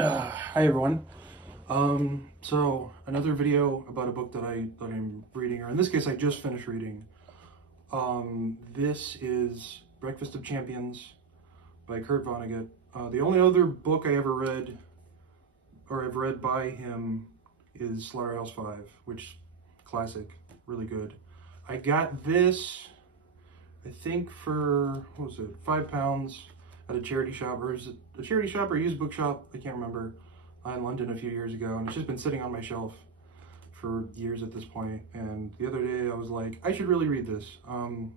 Hi everyone. So another video about a book that I'm reading, or in this case I just finished reading. This is Breakfast of Champions by Kurt Vonnegut. The only other book I ever read, or I've read by him, is Slaughterhouse-Five, which classic, really good. I got this, I think for, what was it, £5 at a charity shop, or is it a charity shop or a used bookshop? I can't remember. In London a few years ago, and it's just been sitting on my shelf for years at this point. And the other day I was like, I should really read this. And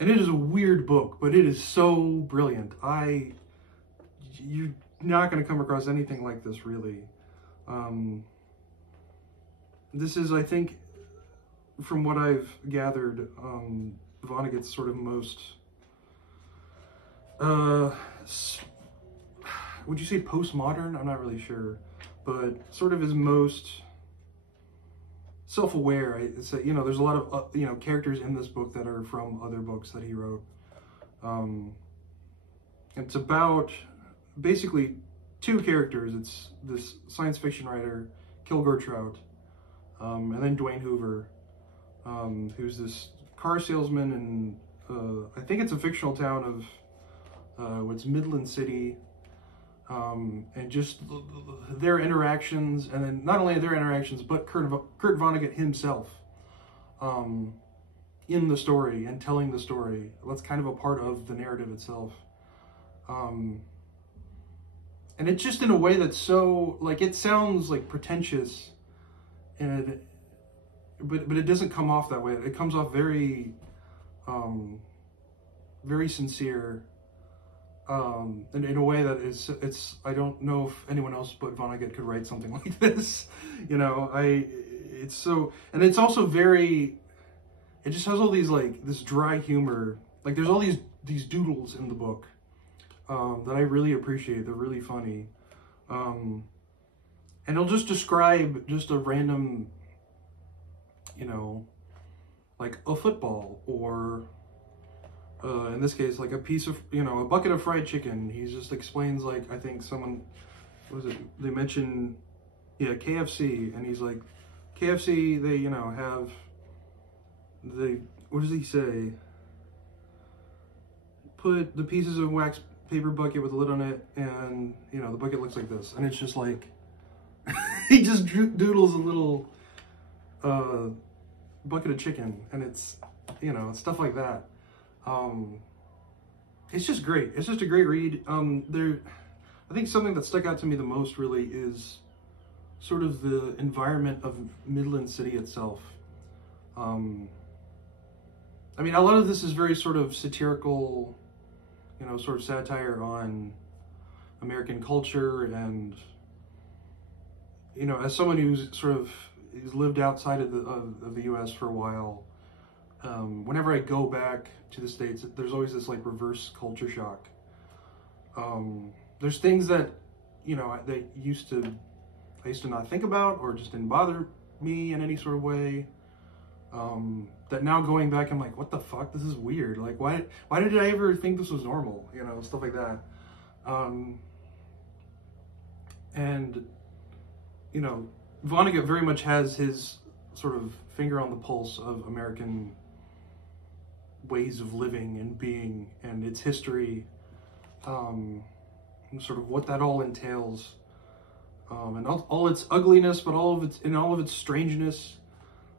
it is a weird book, but it is so brilliant. You're not going to come across anything like this, really. This is, I think, from what I've gathered, Vonnegut's sort of most would you say postmodern? I'm not really sure, but sort of his most self-aware. There's a lot of characters in this book that are from other books that he wrote. It's about basically two characters. It's this science fiction writer, Kilgore Trout, and then Dwayne Hoover, who's this car salesman in I think it's a fictional town of what's Midland City. And just their interactions, and then not only their interactions, but Kurt Vonnegut himself in the story and telling the story. That's kind of a part of the narrative itself. And it's just in a way that's so, like, it sounds like pretentious, and but it doesn't come off that way. It comes off very, very sincere. And in a way that I don't know if anyone else but Vonnegut could write something like this. And it's also very, it just has all these, like, this dry humor. Like, there's all these doodles in the book that I really appreciate. They're really funny. And he'll just describe just a random, like a football, or in this case, like a piece of, a bucket of fried chicken. He just explains, like, I think someone, they mention, yeah, KFC, and he's like, KFC, they, what does he say? Put the pieces of wax paper bucket with a lid on it, and, the bucket looks like this. And it's just like, he just doodles a little bucket of chicken, and it's, stuff like that. It's just great. It's just a great read. I think something that stuck out to me the most really is sort of the environment of Midland City itself. I mean, a lot of this is very sort of satirical, sort of satire on American culture, and, as someone who's he's lived outside of the U.S. for a while, whenever I go back to the States, there's always this, like, reverse culture shock. There's things that, I used to not think about, or just didn't bother me in any sort of way. That now going back, I'm like, what the fuck? This is weird. Like, why did I ever think this was normal? Stuff like that. And, Vonnegut very much has his sort of finger on the pulse of American ways of living and being, and its history, and sort of what that all entails, and all its ugliness, but all of its strangeness.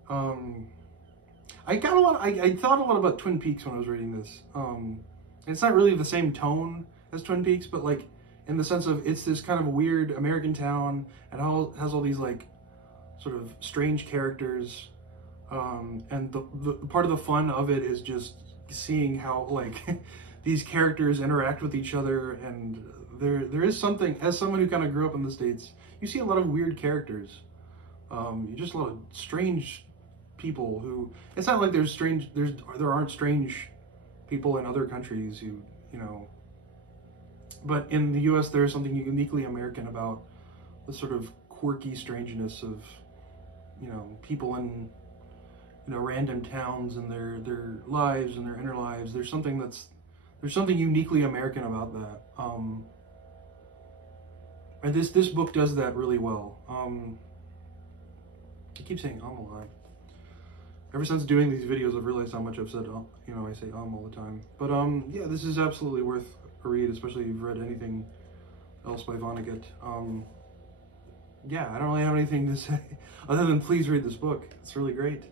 I thought a lot about Twin Peaks when I was reading this. It's not really the same tone as Twin Peaks, but, like, in the sense of, it's this kind of weird American town, and has all these, like, sort of strange characters. And the part of the fun of it is just seeing how, like, these characters interact with each other. And there is something, as someone who kind of grew up in the States, you see a lot of weird characters. You just a lot of strange people who, it's not like there aren't strange people in other countries who, but in the US there is something uniquely American about the sort of quirky strangeness of, people in, random towns, and their lives and their inner lives. There's something uniquely American about that. And this book does that really well. I keep saying a lot. Ever since doing these videos, I've realized how much I've said, you know, I say all the time. But yeah, this is absolutely worth a read, especially if you've read anything else by Vonnegut. Yeah, I don't really have anything to say other than please read this book. It's really great.